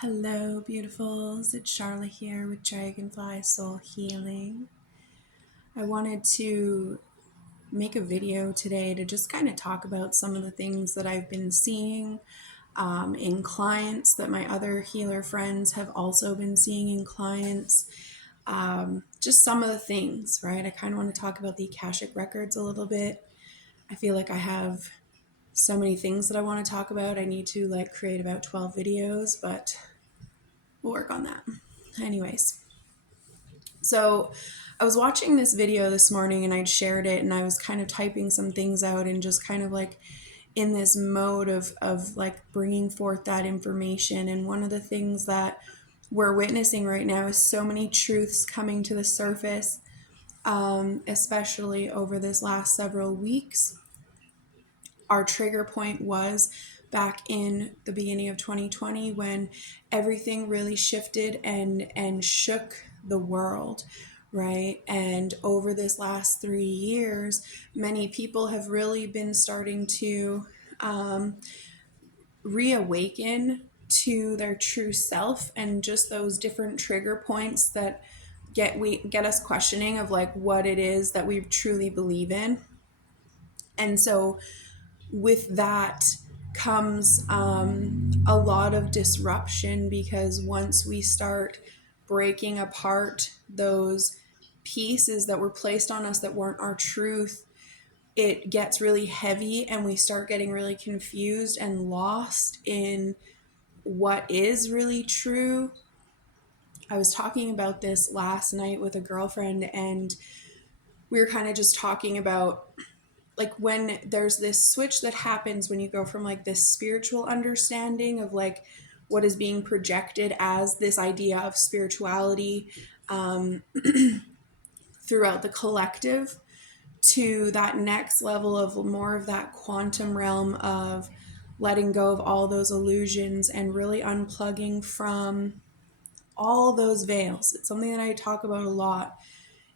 Hello, beautifuls. It's Charlotte here with Dragonfly Soul Healing. I wanted to make a video today to just kind of talk about some of the things that I've been seeing in clients that my other healer friends have also been seeing in clients. Just some of the things, right? I kind of want to talk about the Akashic records a little bit. I feel like I have so many things that I want to talk about. I need to create about 12 videos, but we'll work on that. Anyways, so I was watching this video this morning and I'd shared it and I was kind of typing some things out and just kind of in this mode of bringing forth that information. And one of the things that we're witnessing right now is so many truths coming to the surface, especially over this last several weeks. Our trigger point was back in the beginning of 2020 when everything really shifted and shook the world, right? And over this last 3 years, many people have really been starting to reawaken to their true self, and just those different trigger points that get us questioning of what it is that we truly believe in. And so with that comes a lot of disruption, because once we start breaking apart those pieces that were placed on us that weren't our truth, it gets really heavy and we start getting really confused and lost in what is really true. I was talking about this last night with a girlfriend, and we were kind of just talking about when there's this switch that happens when you go from this spiritual understanding of what is being projected as this idea of spirituality throughout the collective, to that next level of more of that quantum realm of letting go of all those illusions and really unplugging from all those veils. It's something that I talk about a lot,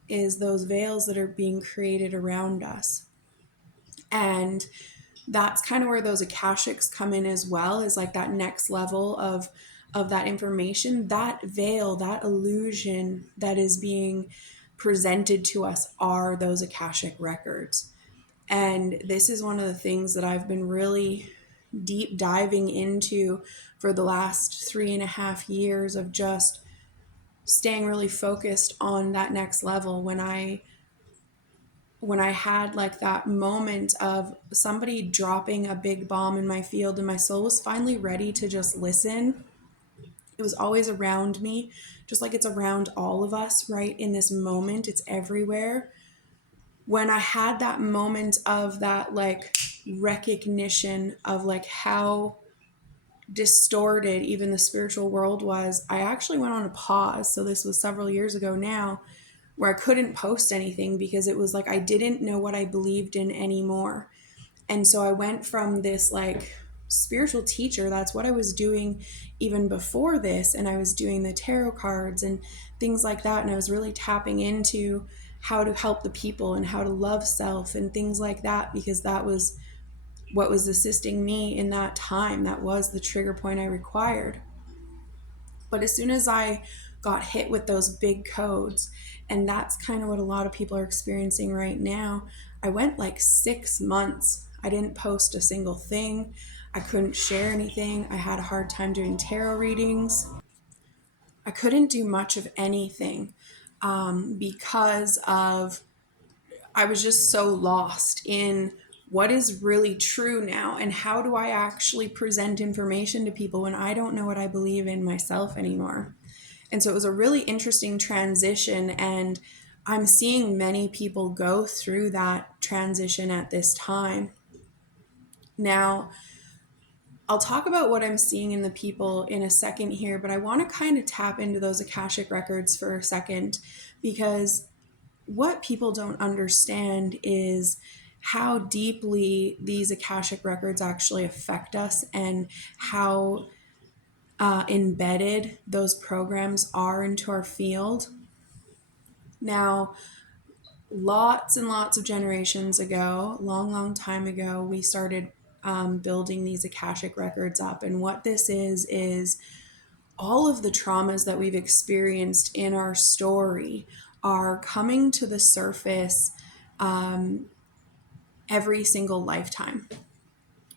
is those veils that are being created around us. And that's kind of where those Akashics come in as well, is that next level of that information. That veil, that illusion that is being presented to us are those Akashic records. And this is one of the things that I've been really deep diving into for the last 3.5 years, of just staying really focused on that next level. When I had that moment of somebody dropping a big bomb in my field and my soul was finally ready to just listen, it was always around me, just like it's around all of us right in this moment. It's everywhere. When I had that moment of that recognition of how distorted even the spiritual world was, I actually went on a pause. So this was several years ago now, where I couldn't post anything because it was I didn't know what I believed in anymore. And so I went from this spiritual teacher, that's what I was doing even before this, and I was doing the tarot cards and things like that, and I was really tapping into how to help the people and how to love self and things like that, because that was what was assisting me in that time. That was the trigger point I required. But as soon as I got hit with those big codes, and that's kind of what a lot of people are experiencing right now, I went 6 months. I didn't post a single thing. I couldn't share anything. I had a hard time doing tarot readings. I couldn't do much of anything because of, I was just so lost in what is really true now, and how do I actually present information to people when I don't know what I believe in myself anymore. And so it was a really interesting transition, and I'm seeing many people go through that transition at this time. Now, I'll talk about what I'm seeing in the people in a second here, but I want to kind of tap into those Akashic records for a second, because what people don't understand is how deeply these Akashic records actually affect us, and how embedded those programs are into our field. Now, lots and lots of generations ago, long time ago, we started building these Akashic records up. And what this is all of the traumas that we've experienced in our story are coming to the surface every single lifetime.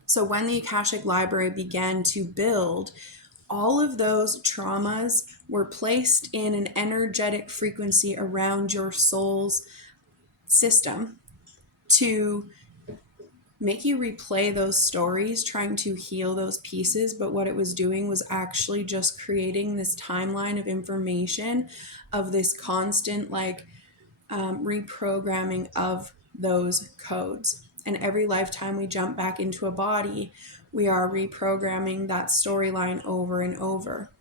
So when the Akashic Library began to build, all of those traumas were placed in an energetic frequency around your soul's system to make you replay those stories, trying to heal those pieces. But what it was doing was actually just creating this timeline of information of this constant, like, reprogramming of those codes. And every lifetime we jump back into a body, we are reprogramming that storyline over and over.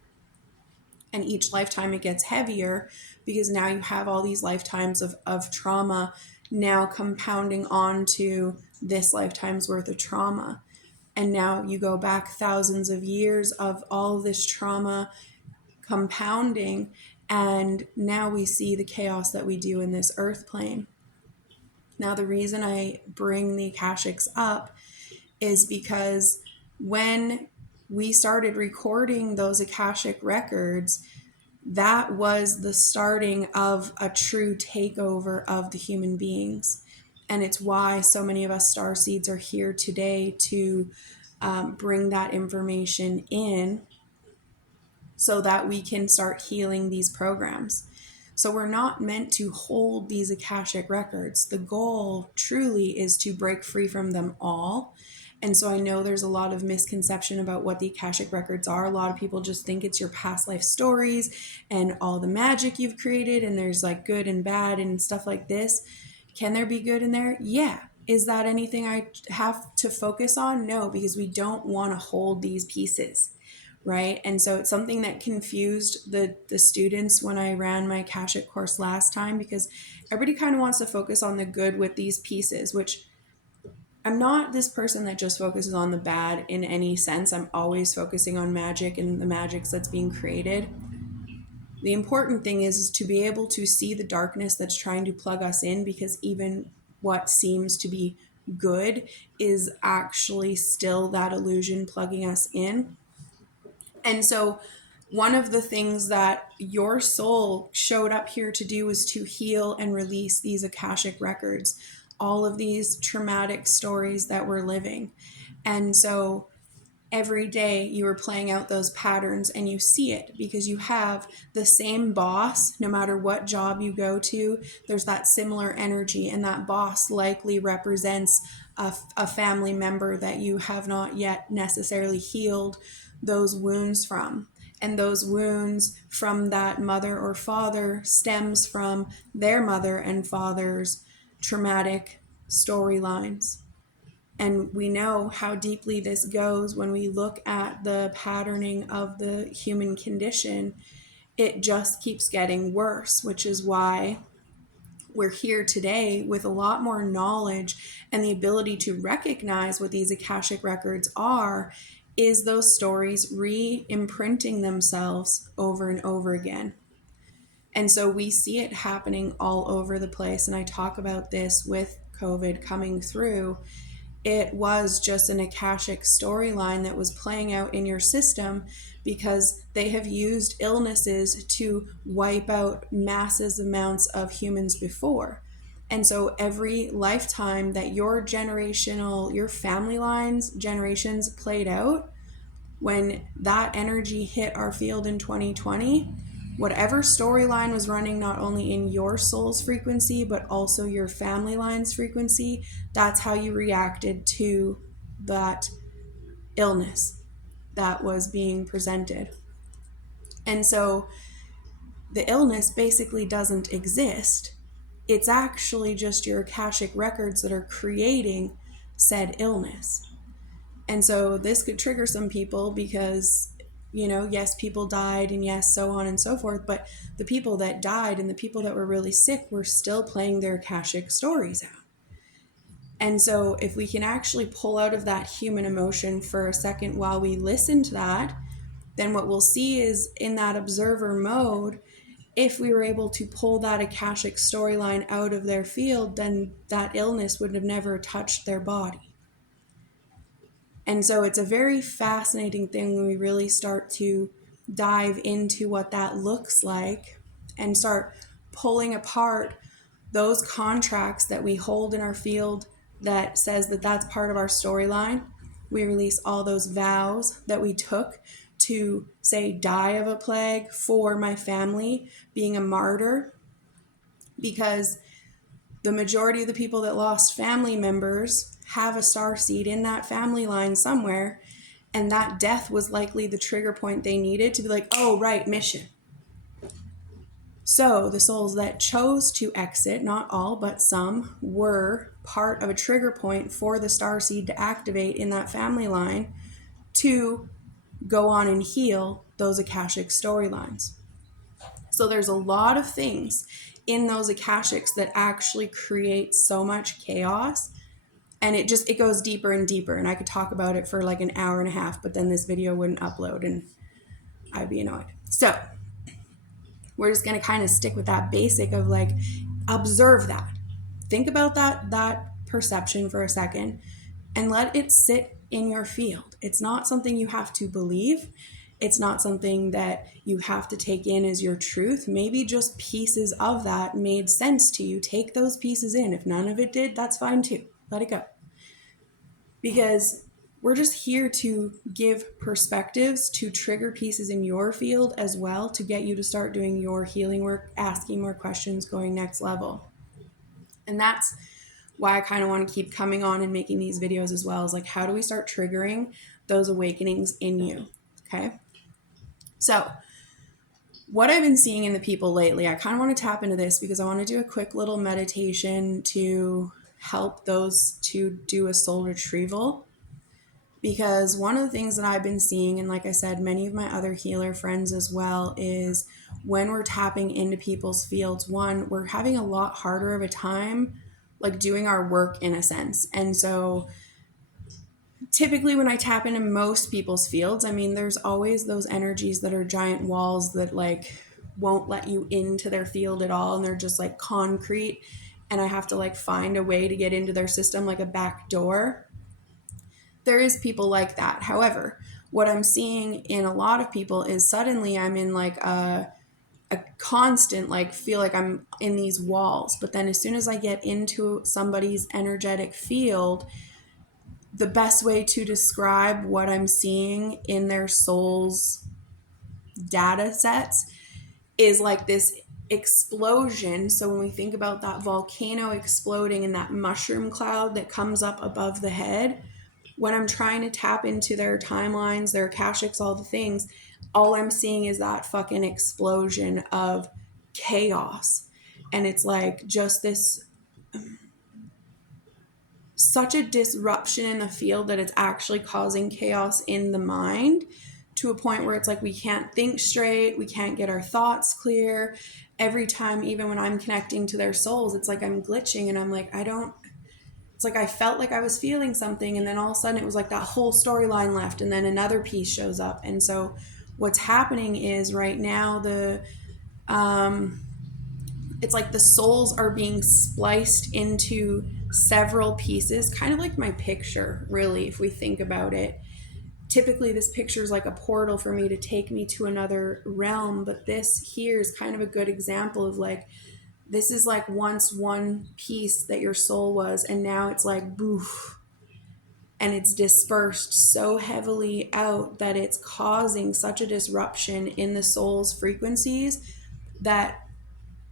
And each lifetime it gets heavier because now you have all these lifetimes of trauma now compounding onto this lifetime's worth of trauma. And now you go back thousands of years of all of this trauma compounding, and now we see the chaos that we do in this earth plane. Now, the reason I bring the Akashics up is because when we started recording those Akashic records, that was the starting of a true takeover of the human beings. And it's why so many of us starseeds are here today to bring that information in so that we can start healing these programs. So we're not meant to hold these Akashic records. The goal truly is to break free from them all. And so I know there's a lot of misconception about what the Akashic records are. A lot of people just think it's your past life stories and all the magic you've created, and there's like good and bad and stuff like this. Can there be good in there? Yeah. Is that anything I have to focus on? No, because we don't want to hold these pieces. Right. And so it's something that confused the students when I ran my Akashic course last time, because everybody kind of wants to focus on the good with these pieces, which I'm not this person that just focuses on the bad in any sense. I'm always focusing on magic and the magics that's being created. The important thing is to be able to see the darkness that's trying to plug us in, because even what seems to be good is actually still that illusion plugging us in. And so one of the things that your soul showed up here to do was to heal and release these Akashic records, all of these traumatic stories that we're living. And so every day you are playing out those patterns, and you see it because you have the same boss. No matter what job you go to, there's that similar energy, and that boss likely represents a family member that you have not yet necessarily healed those wounds from. And those wounds from that mother or father stems from their mother and father's traumatic storylines. And we know how deeply this goes when we look at the patterning of the human condition. It just keeps getting worse, which is why we're here today with a lot more knowledge and the ability to recognize what these Akashic records are, is those stories re-imprinting themselves over and over again. And so we see it happening all over the place. And I talk about this with COVID coming through. It was just an Akashic storyline that was playing out in your system because they have used illnesses to wipe out massive amounts of humans before. And so every lifetime that your family lines, generations played out, when that energy hit our field in 2020, whatever storyline was running not only in your soul's frequency, but also your family line's frequency, that's how you reacted to that illness that was being presented. And so the illness basically doesn't exist. It's actually just your Akashic records that are creating said illness. And so this could trigger some people because, yes, people died, and yes, so on and so forth. But the people that died and the people that were really sick were still playing their Akashic stories out. And so if we can actually pull out of that human emotion for a second while we listen to that, then what we'll see is in that observer mode, if we were able to pull that Akashic storyline out of their field, then that illness would have never touched their body. And so it's a very fascinating thing when we really start to dive into what that looks like and start pulling apart those contracts that we hold in our field that says that that's part of our storyline. We release all those vows that we took to, say, die of a plague for my family, being a martyr, because the majority of the people that lost family members have a star seed in that family line somewhere, and that death was likely the trigger point they needed to be like, oh, right, mission. So the souls that chose to exit, not all, but some, were part of a trigger point for the star seed to activate in that family line to go on and heal those Akashic storylines. So there's a lot of things in those Akashics that actually create so much chaos, and it goes deeper and deeper, and I could talk about it for like an hour and a half, but then this video wouldn't upload and I'd be annoyed. So we're just going to kind of stick with that basic of like, observe that. Think about that perception for a second and let it sit in your field. It's not something you have to believe. It's not something that you have to take in as your truth. Maybe just pieces of that made sense to you. Take those pieces in. If none of it did, that's fine too. Let it go. Because we're just here to give perspectives, to trigger pieces in your field as well, to get you to start doing your healing work, asking more questions, going next level. And that's why I kind of want to keep coming on and making these videos as well, is like, how do we start triggering those awakenings in you? Okay. So what I've been seeing in the people lately, I kind of want to tap into this because I want to do a quick little meditation to help those to do a soul retrieval. Because one of the things that I've been seeing, and like I said, many of my other healer friends as well, is when we're tapping into people's fields, one, we're having a lot harder of a time like doing our work in a sense. And so typically when I tap into most people's fields, I mean, there's always those energies that are giant walls that like won't let you into their field at all. And they're just like concrete. And I have to like find a way to get into their system, like a back door. There is people like that. However, what I'm seeing in a lot of people is suddenly I'm in like a constant, like, feel like I'm in these walls. But then as soon as I get into somebody's energetic field, the best way to describe what I'm seeing in their soul's data sets is like this explosion. So when we think about that volcano exploding and that mushroom cloud that comes up above the head, when I'm trying to tap into their timelines, their Akashics, all the things, all I'm seeing is that fucking explosion of chaos. And it's like just this, such a disruption in the field that it's actually causing chaos in the mind, to a point where it's like we can't think straight, we can't get our thoughts clear. Every time, even when I'm connecting to their souls, it's like I'm glitching and I'm like, it's like I felt like I was feeling something, and then all of a sudden it was like that whole storyline left, and then another piece shows up. And so what's happening is right now it's like the souls are being spliced into several pieces, kind of like my picture, really, if we think about it. Typically this picture is like a portal for me to take me to another realm, but this here is kind of a good example of like, this is like once one piece that your soul was, and now it's like boof, and it's dispersed so heavily out that it's causing such a disruption in the soul's frequencies that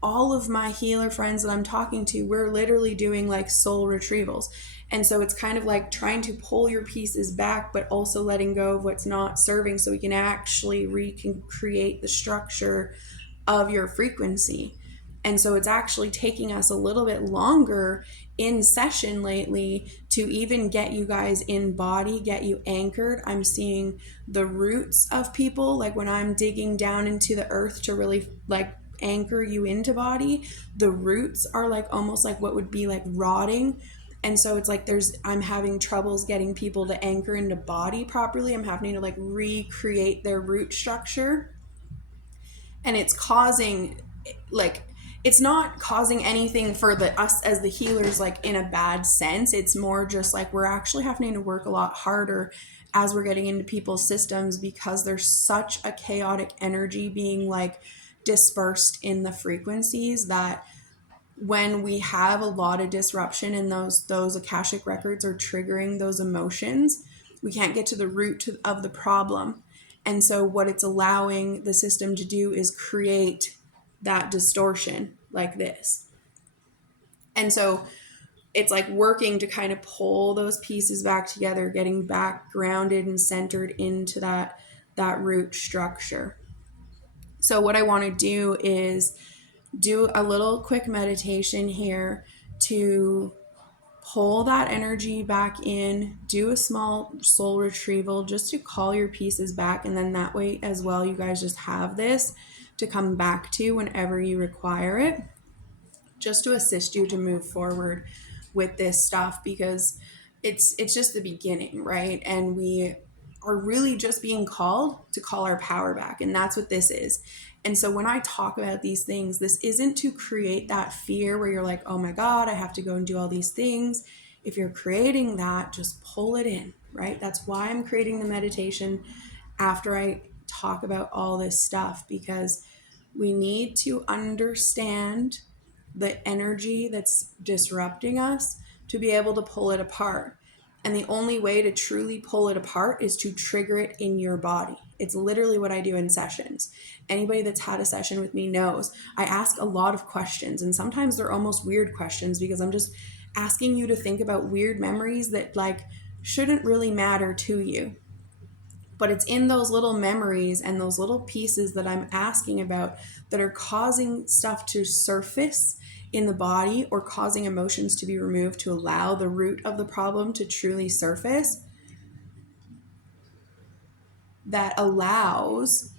all of my healer friends that I'm talking to, we're literally doing like soul retrievals. And so it's kind of like trying to pull your pieces back, but also letting go of what's not serving, so we can actually recreate the structure of your frequency. And so it's actually taking us a little bit longer in session lately to even get you guys in body, get you anchored. I'm seeing the roots of people, like when I'm digging down into the earth to really like anchor you into body, the roots are like almost like what would be like rotting. And so it's like I'm having troubles getting people to anchor into body properly. I'm having to like recreate their root structure. And it's causing like, it's not causing anything for us as the healers like in a bad sense. It's more just like we're actually having to work a lot harder as we're getting into people's systems, because there's such a chaotic energy being like dispersed in the frequencies, that when we have a lot of disruption in those Akashic records are triggering those emotions, we can't get to the root of the problem. And so what it's allowing the system to do is create that distortion like this. And so it's like working to kind of pull those pieces back together, getting back grounded and centered into that root structure. So what I want to do is do a little quick meditation here to pull that energy back in, do a small soul retrieval just to call your pieces back. And then that way as well, you guys just have this to come back to whenever you require it, just to assist you to move forward with this stuff, because it's just the beginning, right? And we are really just being called to call our power back, and that's what this is. And so when I talk about these things, this isn't to create that fear where you're like, oh my God, I have to go and do all these things. If you're creating that, just pull it in, right? That's why I'm creating the meditation after I talk about all this stuff, because we need to understand the energy that's disrupting us to be able to pull it apart. And the only way to truly pull it apart is to trigger it in your body. It's literally what I do in sessions. Anybody that's had a session with me knows I ask a lot of questions, and sometimes they're almost weird questions because I'm just asking you to think about weird memories that like shouldn't really matter to you. But it's in those little memories and those little pieces that I'm asking about that are causing stuff to surface in the body, or causing emotions to be removed to allow the root of the problem to truly surface, that allows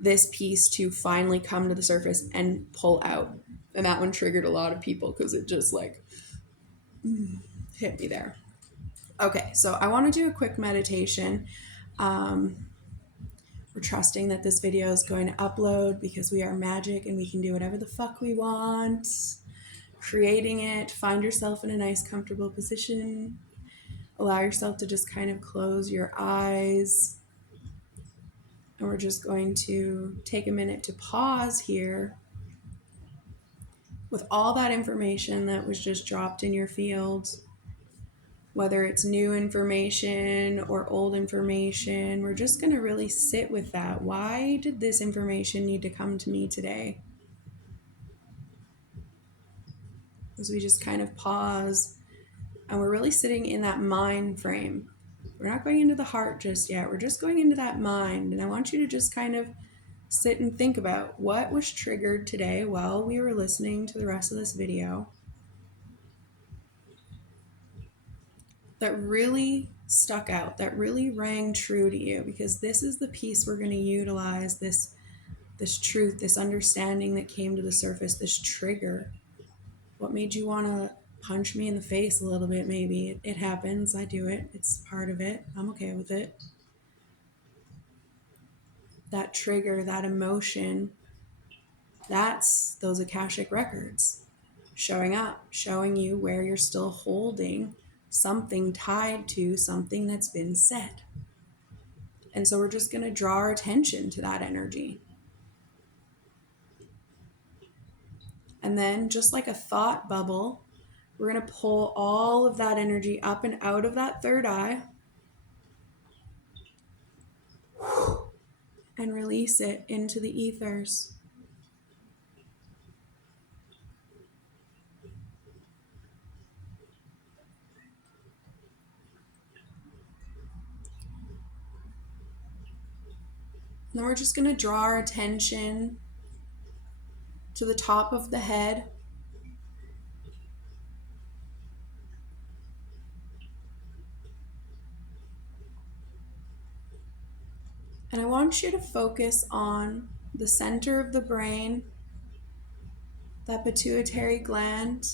this piece to finally come to the surface and pull out. And that one triggered a lot of people because it just like hit me there. Okay, so I want to do a quick meditation. We're trusting that this video is going to upload because we are magic and we can do whatever the fuck we want. Creating it, find yourself in a nice, comfortable position. Allow yourself to just kind of close your eyes. And we're just going to take a minute to pause here with all that information that was just dropped in your field. Whether it's new information or old information, we're just going to really sit with that. Why did this information need to come to me today? As we just kind of pause and we're really sitting in that mind frame. We're not going into the heart just yet. We're just going into that mind. And I want you to just kind of sit and think about what was triggered today while we were listening to the rest of this video that really stuck out, that really rang true to you, because this is the piece we're going to utilize, this truth, this understanding that came to the surface, this trigger. What made you want to punch me in the face a little bit? Maybe it happens. I do it. It's part of it. I'm okay with it. That trigger, that emotion, that's those Akashic records showing up, showing you where you're still holding something tied to something that's been said. And so we're just going to draw our attention to that energy. And then, just like a thought bubble, we're going to pull all of that energy up and out of that third eye and release it into the ethers. And then we're just going to draw our attention to the top of the head. And I want you to focus on the center of the brain, that pituitary gland,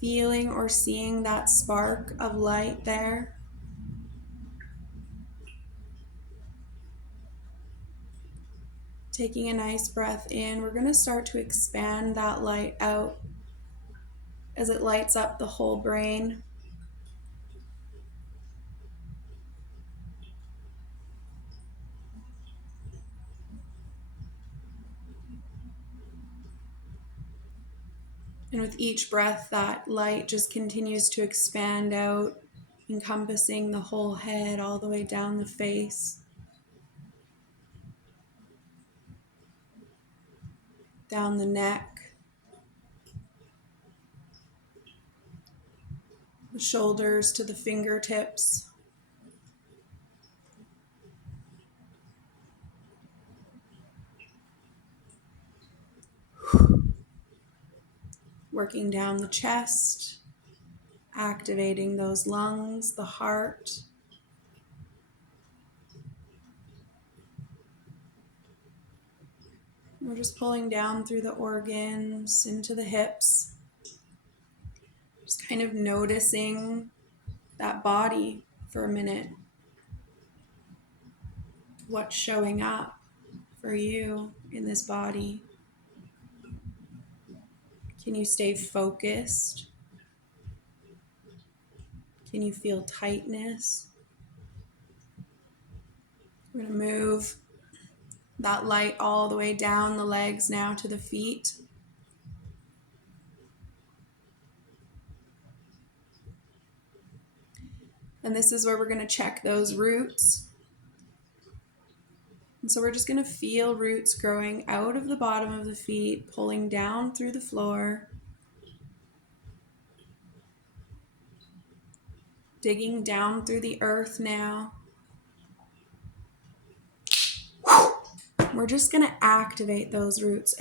feeling or seeing that spark of light there. Taking a nice breath in, we're going to start to expand that light out as it lights up the whole brain. And with each breath, that light just continues to expand out, encompassing the whole head all the way down the face, down the neck, the shoulders to the fingertips. Working down the chest, activating those lungs, the heart. We're just pulling down through the organs, into the hips. Just kind of noticing that body for a minute. What's showing up for you in this body? Can you stay focused? Can you feel tightness? We're going to move that light all the way down the legs now to the feet. And this is where we're going to check those roots. And so we're just going to feel roots growing out of the bottom of the feet, pulling down through the floor, digging down through the earth now. We're just going to activate those roots.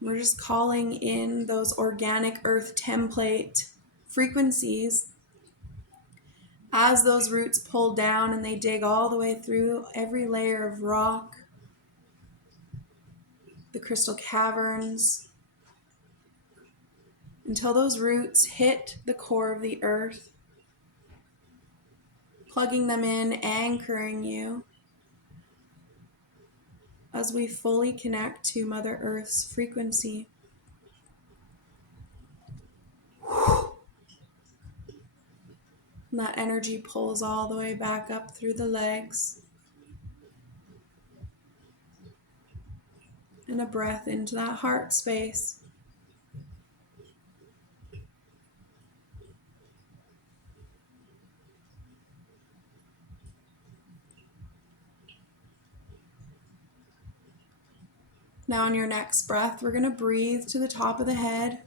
We're just calling in those organic earth template frequencies as those roots pull down and they dig all the way through every layer of rock, the crystal caverns, until those roots hit the core of the earth, plugging them in, anchoring you as we fully connect to Mother Earth's frequency. And that energy pulls all the way back up through the legs. And a breath into that heart space. Now on your next breath, we're going to breathe to the top of the head,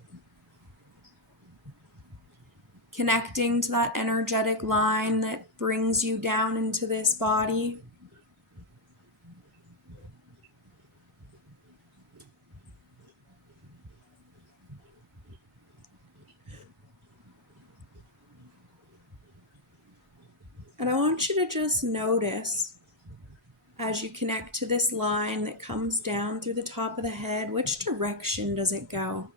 connecting to that energetic line that brings you down into this body. And I want you to just notice, as you connect to this line that comes down through the top of the head, which direction does it go?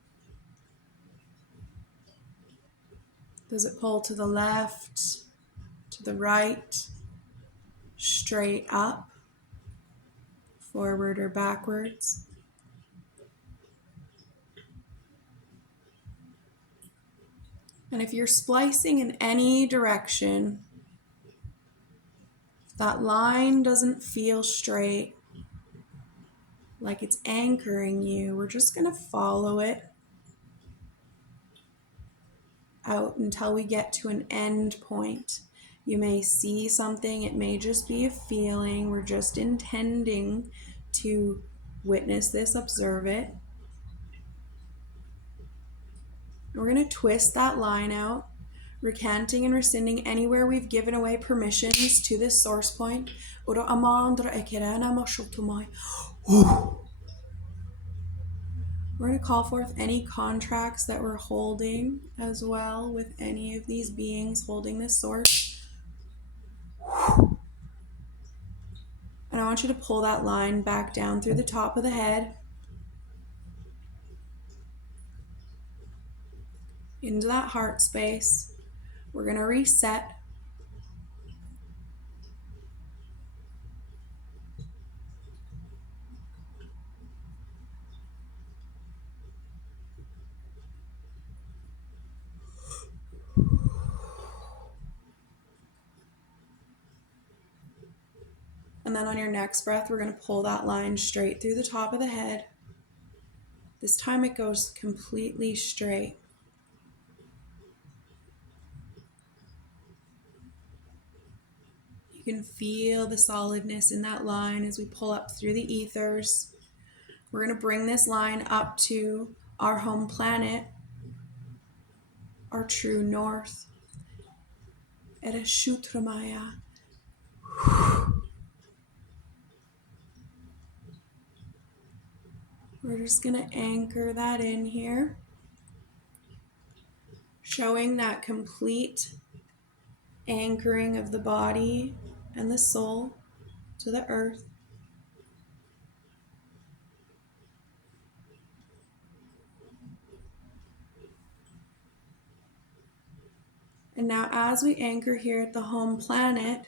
Does it pull to the left, to the right, straight up, forward or backwards? And if you're splicing in any direction, if that line doesn't feel straight, like it's anchoring you, we're just going to follow it out until we get to an end point. You may see something, it may just be a feeling. We're just intending to witness this, observe it. We're going to twist that line out, recanting and rescinding anywhere we've given away permissions to this source point. We're going to call forth any contracts that we're holding as well with any of these beings holding this source. And I want you to pull that line back down through the top of the head, into that heart space. We're going to reset. And then on your next breath, we're going to pull that line straight through the top of the head. This time it goes completely straight. You can feel the solidness in that line as we pull up through the ethers. We're going to bring this line up to our home planet, our true north. Ereshutramaya. We're just going to anchor that in here, showing that complete anchoring of the body and the soul to the earth. And now as we anchor here at the home planet,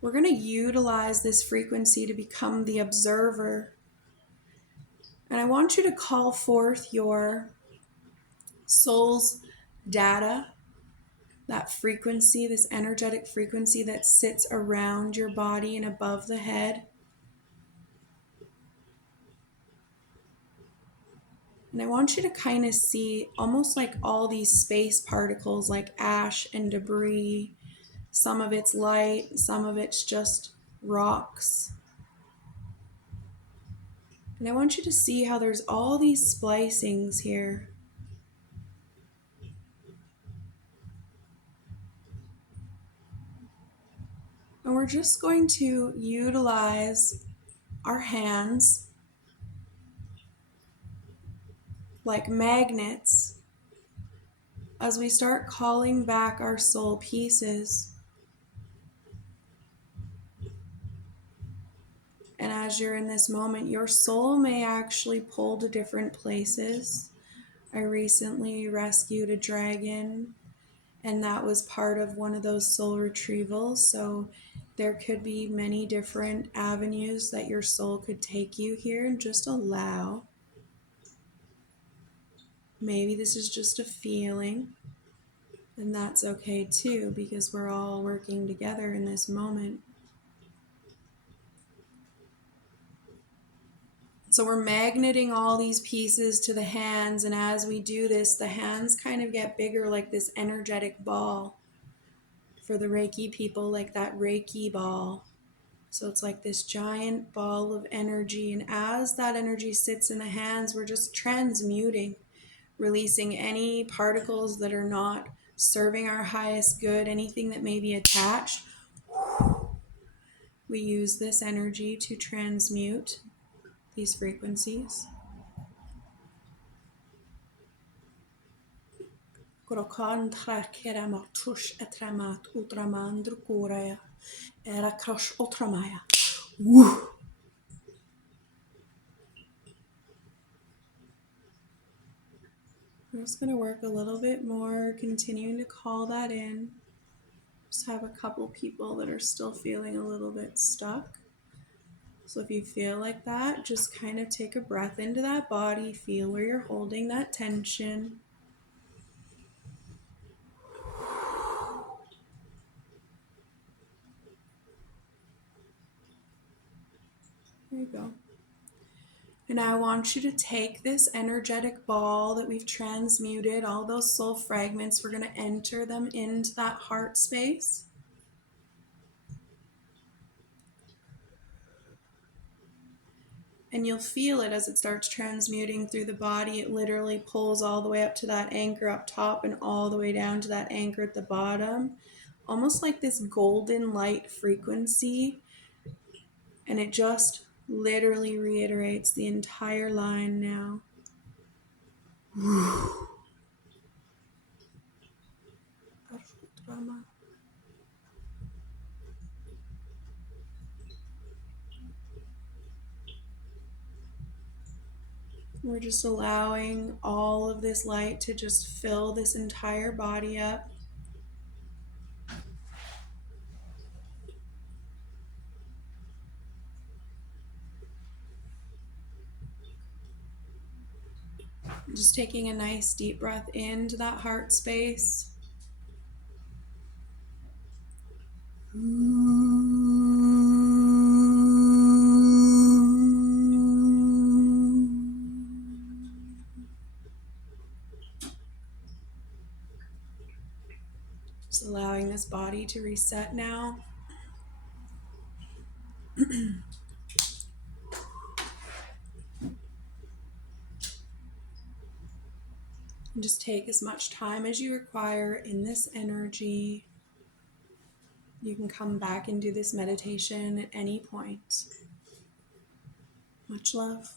we're going to utilize this frequency to become the observer. And I want you to call forth your soul's data, that frequency, this energetic frequency that sits around your body and above the head. And I want you to kind of see almost like all these space particles, like ash and debris. Some of it's light, some of it's just rocks. And I want you to see how there's all these splicings here. And we're just going to utilize our hands like magnets as we start calling back our soul pieces. And as you're in this moment, your soul may actually pull to different places. I recently rescued a dragon, and that was part of one of those soul retrievals. So there could be many different avenues that your soul could take you here, and just allow. Maybe this is just a feeling, and that's okay too, because we're all working together in this moment. So we're magneting all these pieces to the hands, and as we do this, the hands kind of get bigger, like this energetic ball. For the Reiki people, like that Reiki ball. So it's like this giant ball of energy, and as that energy sits in the hands, we're just transmuting, releasing any particles that are not serving our highest good, anything that may be attached. We use this energy to transmute these frequencies. I'm just going to work a little bit more, continuing to call that in. Just have a couple people that are still feeling a little bit stuck. So if you feel like that, just kind of take a breath into that body, feel where you're holding that tension. There you go. And I want you to take this energetic ball that we've transmuted, all those soul fragments, we're going to enter them into that heart space. And you'll feel it as it starts transmuting through the body. It literally pulls all the way up to that anchor up top and all the way down to that anchor at the bottom. Almost like this golden light frequency. And it just literally reiterates the entire line now. We're just allowing all of this light to just fill this entire body up. Just taking a nice deep breath into that heart space. Just allowing this body to reset now. And just take as much time as you require in this energy. You can come back and do this meditation at any point. Much love.